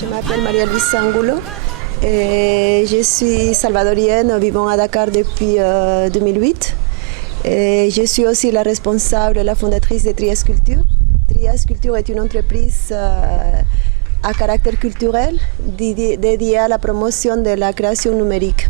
Je m'appelle Maria-Luisa Angulo et je suis salvadorienne vivant à Dakar depuis 2008. Et je suis aussi la responsable et la fondatrice de Trias Culture. Trias Culture est une entreprise à caractère culturel dédiée à la promotion de la création numérique.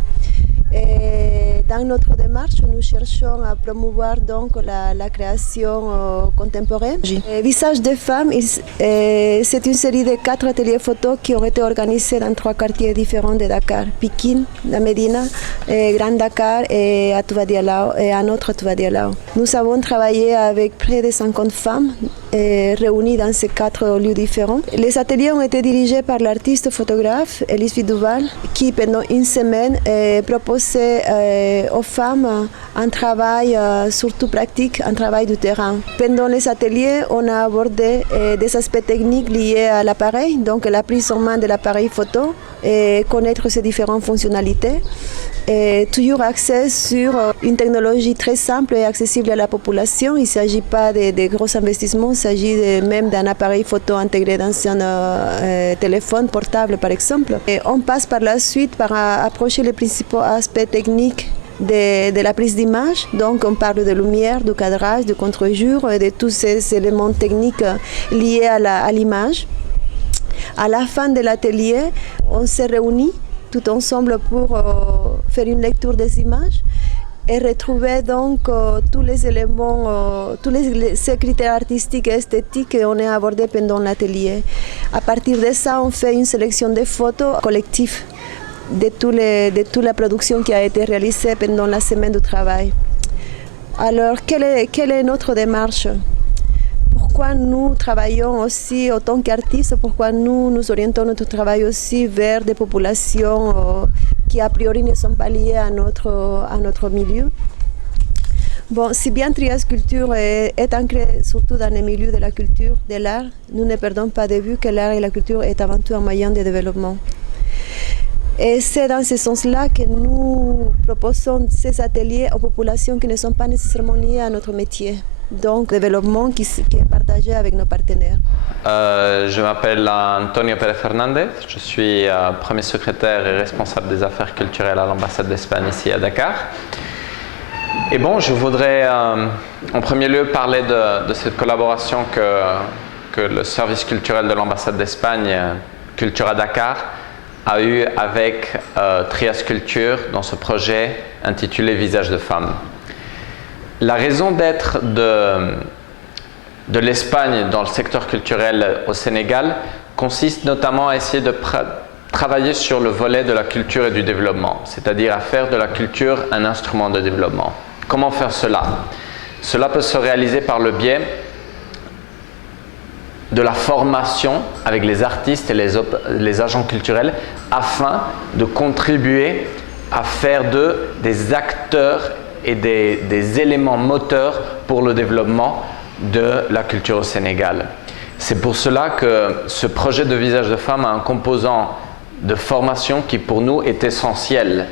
Et dans notre démarche, nous cherchons à promouvoir donc la création contemporaine. Visage des femmes, c'est une série de 4 ateliers photos qui ont été organisés dans 3 quartiers différents de Dakar, Pikine, La Médina, Grand Dakar et à Toubadialao et un autre à Toubadialao. Nous avons travaillé avec près de 50 femmes réunies dans ces 4 lieux différents. Les ateliers ont été dirigés par l'artiste photographe Elise Vidouval qui pendant une semaine proposait aux femmes un travail surtout pratique, un travail du terrain. Pendant les ateliers, on a abordé des aspects techniques liés à l'appareil, donc la prise en main de l'appareil photo et connaître ses différentes fonctionnalités. Et toujours axé sur une technologie très simple et accessible à la population. Il ne s'agit pas de gros investissements, il s'agit même d'un appareil photo intégré dans un téléphone portable par exemple. Et on passe par la suite par approcher les principaux aspects techniques de la prise d'image. Donc on parle de lumière, du cadrage, du contre-jour et de tous ces éléments techniques liés à l'image. À la fin de l'atelier, on s'est réunis tout ensemble pour faire une lecture des images et retrouver donc tous les éléments, ces critères artistiques et esthétiques qu'on a abordés pendant l'atelier. À partir de ça, on fait une sélection de photos collectives de toute la production qui a été réalisée pendant la semaine de travail. Alors, quelle est notre démarche ? Pourquoi nous travaillons aussi en tant qu'artistes? Pourquoi nous orientons notre travail aussi vers des populations qui a priori ne sont pas liées à notre milieu? Bon, si bien Trias Culture est ancrée surtout dans le milieu de la culture, de l'art, nous ne perdons pas de vue que l'art et la culture est avant tout un moyen de développement. Et c'est dans ce sens-là que nous proposons ces ateliers aux populations qui ne sont pas nécessairement liées à notre métier. Donc, développement qui est partagé avec nos partenaires. Je m'appelle Antonio Pérez Fernández, je suis premier secrétaire et responsable des affaires culturelles à l'ambassade d'Espagne ici à Dakar. Et bon, je voudrais en premier lieu parler de cette collaboration que le service culturel de l'ambassade d'Espagne, Cultura Dakar, a eu avec Trias Culture dans ce projet intitulé Visage de femmes. La raison d'être de l'Espagne dans le secteur culturel au Sénégal consiste notamment à essayer de travailler sur le volet de la culture et du développement, c'est-à-dire à faire de la culture un instrument de développement. Comment faire cela? Cela peut se réaliser par le biais de la formation avec les artistes et les agents culturels afin de contribuer à faire d'eux des acteurs et des éléments moteurs pour le développement de la culture au Sénégal. C'est pour cela que ce projet de Visage de femmes a un composant de formation qui pour nous est essentiel.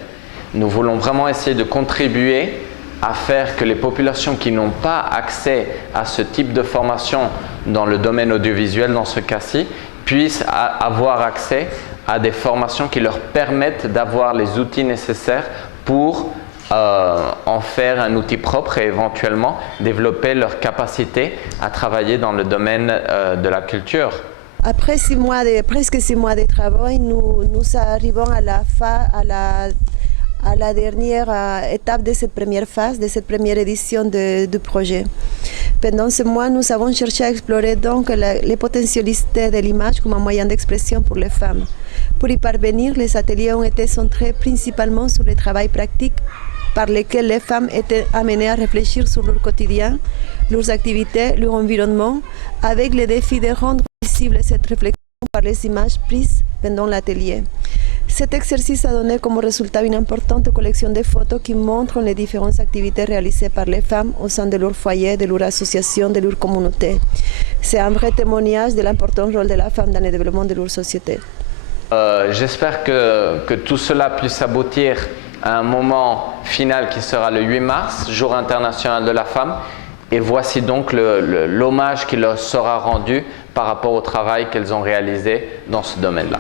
Nous voulons vraiment essayer de contribuer à faire que les populations qui n'ont pas accès à ce type de formation dans le domaine audiovisuel, dans ce cas-ci, puissent avoir accès à des formations qui leur permettent d'avoir les outils nécessaires pour en faire un outil propre et éventuellement développer leur capacité à travailler dans le domaine de la culture. Après presque 6 mois de travail, nous arrivons à la dernière étape de cette première phase, de cette première édition du projet. Pendant ce mois, nous avons cherché à explorer donc les potentialités de l'image comme un moyen d'expression pour les femmes. Pour y parvenir, les ateliers ont été centrés principalement sur le travail pratique par lesquels les femmes étaient amenées à réfléchir sur leur quotidien, leurs activités, leur environnement, avec le défi de rendre visible cette réflexion par les images prises pendant l'atelier. Cet exercice a donné comme résultat une importante collection de photos qui montrent les différentes activités réalisées par les femmes au sein de leur foyer, de leur association, de leur communauté. C'est un vrai témoignage de l'important rôle de la femme dans le développement de leur société. J'espère que tout cela puisse aboutir à un moment final qui sera le 8 mars, Jour international de la femme. Et voici donc l'hommage qui leur sera rendu par rapport au travail qu'elles ont réalisé dans ce domaine-là.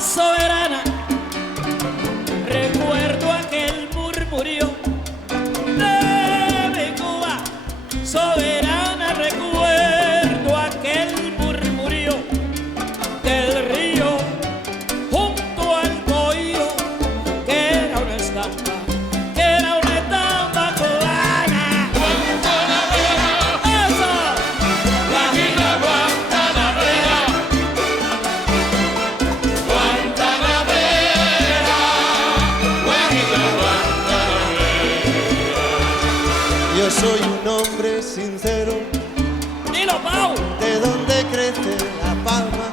Soberana, recuerdo aquel murmurio de mi Cuba. Soberana, recuerdo aquel murmurio del río junto al bohío, que era una estampa, cubana. Eso, Guajira Guantanamera. Yo soy un hombre sincero. Dilo, Pau. ¿De dónde crece la palma?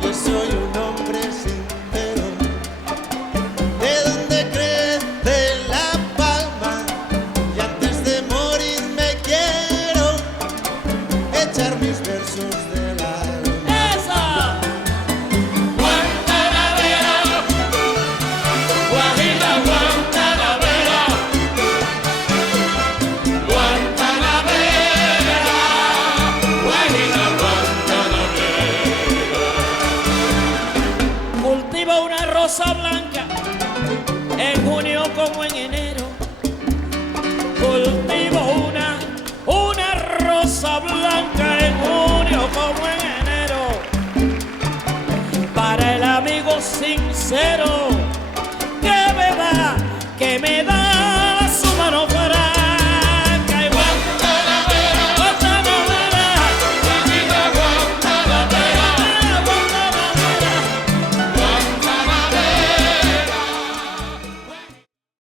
Yo soy un hombre sincero. ¿De dónde crece la palma? Y antes de morir me quiero echar mis versos del alma. Esa. Guantanamera, Guajira Guantanamera. Cultiva una rosa blanca en junio como en enero. Cultivo una rosa blanca en junio como en enero. Para el amigo sincero.